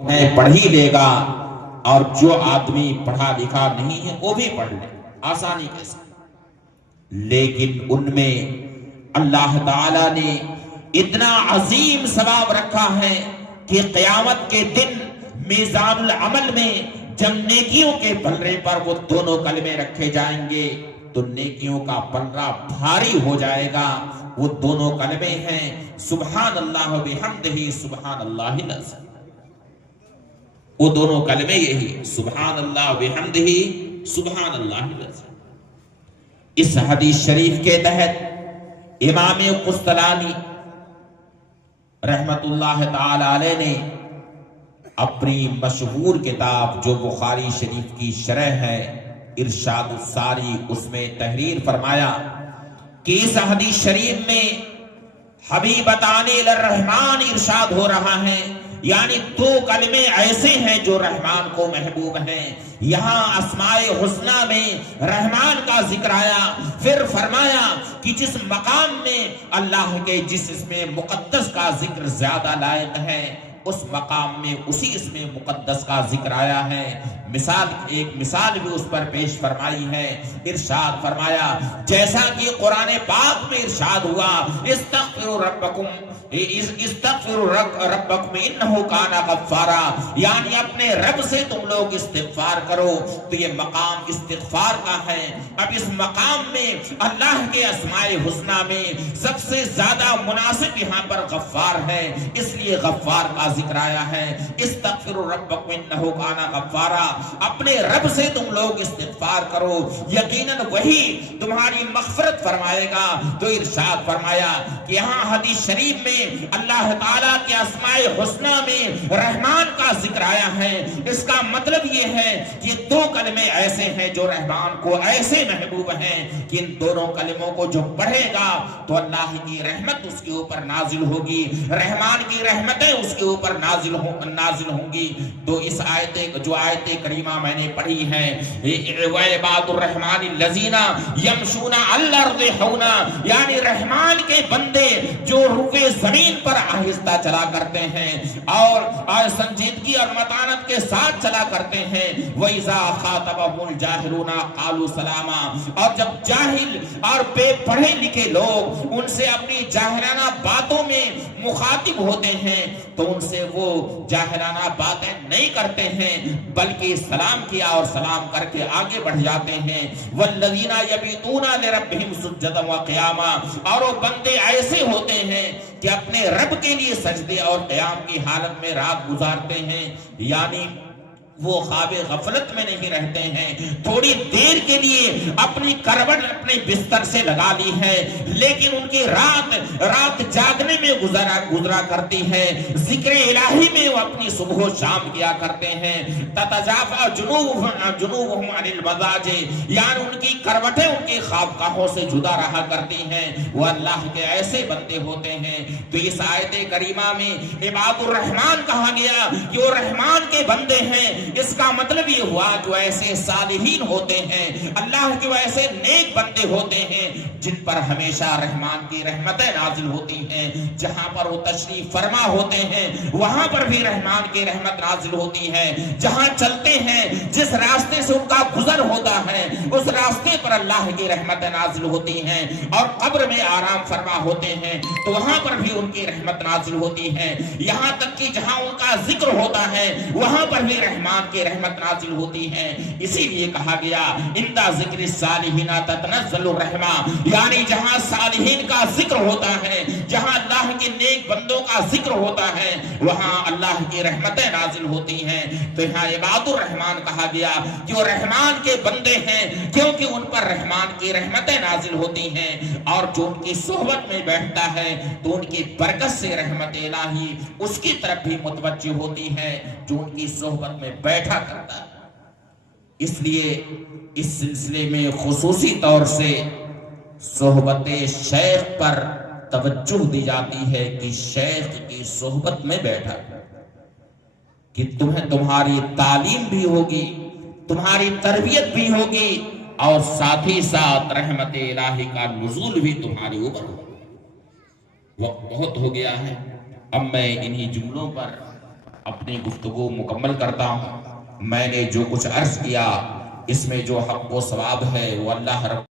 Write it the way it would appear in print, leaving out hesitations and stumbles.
میں پڑھ ہی لے گا، اور جو آدمی پڑھا لکھا نہیں ہے وہ بھی پڑھ لے آسانی کے ساتھ۔ لیکن ان میں اللہ تعالیٰ نے اتنا عظیم ثواب رکھا ہے کہ قیامت کے دن میزان العمل میں جب نیکیوں کے پلڑے پر وہ دونوں کلمے رکھے جائیں گے تو نیکیوں کا پلڑا بھاری ہو جائے گا۔ وہ دونوں کلمے ہیں سبحان اللہ و بحمدہ سبحان اللہ العظیم۔ وہ دونوں کلمے یہی سبحان اللہ و بحمدہ سبحان اللہ العظیم۔ اس حدیث شریف کے تحت امام قسطلانی رحمت اللہ تعالی علیہ نے اپنی مشہور کتاب جو بخاری شریف کی شرح ہے ارشاد الساری، اس میں تحریر فرمایا کہ اس حدیث شریف میں حبیبتان الرحمن ارشاد ہو رہا ہے، یعنی دو کلمے ایسے ہیں جو رحمان کو محبوب ہیں۔ یہاں اسماء حسنہ میں رحمان کا ذکر آیا، پھر فرمایا کہ جس مقام میں اللہ کے جس اسم مقدس کا ذکر زیادہ لائق ہے اس مقام میں اسی اسم مقدس کا ذکر آیا ہے۔ ایک مثال بھی اس پر پیش فرمائی ہے، ارشاد فرمایا جیسا کہ قرآن پاک میں ارشاد ہوا استغفروا ربکم انہ کان غفارا، یعنی اپنے رب سے تم لوگ استغفار کرو۔ تو یہ مقام استغفار کا ہے۔ اب اس مقام میں اللہ کے اسماء حسنہ میں سب سے زیادہ مناسب یہاں پر غفار ہے، اس لیے غفار کا ذکر آیا ہے۔ استغفروا ربکم انہ کان غفارا، اپنے رب سے تم لوگ استغفار کرو، یقیناً وہی تمہاری مغفرت فرمائے گا۔ تو ارشاد فرمایا کہ یہاں حدیث شریف میں اللہ تعالیٰ کے اسماء حسنہ میں رحمان کا ذکر آیا ہے، اس کا مطلب یہ ہے کہ دو کلمے ایسے ہیں جو رحمان کو ایسے محبوب ہیں کہ ان دونوں کلموں کو جو پڑھے گا تو اللہ کی رحمت اس کے اوپر نازل ہوگی، رحمان کی رحمتیں اس کے اوپر نازل ہوں گی۔ تو اس جو آیت کریمہ میں نے پڑھی ہے وَعِبَادُ الرَّحْمَنِ الَّذِينَ يَمْشُونَ عَلَى الْأَرْضِ هَوْنًا، یعنی رحمان کے بندے جو روئے زمین پر آہستہ چلا کرتے ہیں اور سنجیدگی اور متانت کے ساتھ چلا کرتے ہیں۔ وَإِذَا خَاطَبَهُمُ الْجَاهِلُونَ قَالُوا سَلَامًا، اور جب جاہل اور بے پڑھے لکھے لوگ ان سے اپنی جاہلانہ باتوں میں مخاطب ہوتے ہیں تو ان سے وہ جاہلانہ باتیں نہیں کرتے ہیں بلکہ سلام کیا اور سلام کر کے آگے بڑھ جاتے ہیں۔ وَالَّذِينَ يَبِيتُونَ لِرَبِّهِمْ سُجَّدًا وَقِيَامًا، اور وہ بندے ایسے ہوتے ہیں کہ اپنے رب کے لیے سجدے اور قیام کی حالت میں رات گزارتے ہیں، یعنی وہ خواب غفلت میں نہیں رہتے ہیں۔ تھوڑی دیر کے لیے اپنی کروٹ اپنے بستر سے لگا لی ہے لیکن ان کی رات جاگنے میں گزرا کرتی ہے، ذکر الہی میں وہ اپنی صبح و شام کیا کرتے ہیں۔ تتجافا جنوبهم عن المضاجع، یعنی ان کی کروٹیں ان کی خوابگاہوں سے جدا رہا کرتی ہیں۔ وہ اللہ کے ایسے بندے ہوتے ہیں۔ تو اس آیت کریمہ میں عباد الرحمن کہا گیا کہ وہ رحمان کے بندے ہیں، اس کا مطلب یہ ہوا جو ایسے صالحین ہوتے ہیں، اللہ کے ایسے نیک بندے ہوتے ہیں جن پر ہمیشہ رحمان کی رحمتیں نازل ہوتی ہیں، جہاں پر وہ تشریف فرما ہوتے ہیں وہاں پر بھی رحمان کی رحمت نازل ہوتی ہے، جہاں چلتے ہیں جس راستے سے ان کا گزر ہوتا ہے اس راستے پر اللہ کی رحمتیں نازل ہوتی ہیں، اور قبر میں آرام فرما ہوتے ہیں تو وہاں پر بھی ان کی رحمت نازل ہوتی ہے، یہاں تک کہ جہاں ان کا ذکر ہوتا ہے وہاں پر بھی رحمان کی رحمت نازل ہوتی ہے۔ اسی لیے کہا گیا عند ذکر الصالحین تتنزل الرحمہ، یعنی جہاں صالحین کا ذکر ہوتا ہے، جہاں اللہ کے نیک بندوں کا ذکر ہوتا ہے وہاں اللہ کی رحمتیں نازل ہوتی ہیں۔ تو یہاں عباد الرحمن کہا گیا کہ وہ رحمان کے بندے ہیں کیونکہ ان پر رحمان کی رحمتیں نازل ہوتی ہیں، اور جو ان کی صحبت میں بیٹھتا ہے تو ان کی برکت سے رحمت الہی اس کی طرف بھی متوجہ ہوتی ہے جو ان کی صحبت میں بیٹھا کرتا ہے۔ اس لیے اس سلسلے میں خصوصی طور سے صحبت شیخ پر توجہ دی جاتی ہے کہ شیخ کی صحبت میں بیٹھا کہ تمہاری تعلیم بھی ہوگی، تمہاری تربیت بھی ہوگی، اور ساتھ ہی ساتھ رحمت الہی کا نزول بھی تمہارے اوپر ہوگا۔ وقت بہت ہو گیا ہے، اب میں انہی جملوں پر اپنی گفتگو مکمل کرتا ہوں. میں نے جو کچھ عرض کیا اس میں جو حق و ثواب ہے وہ اللہ رب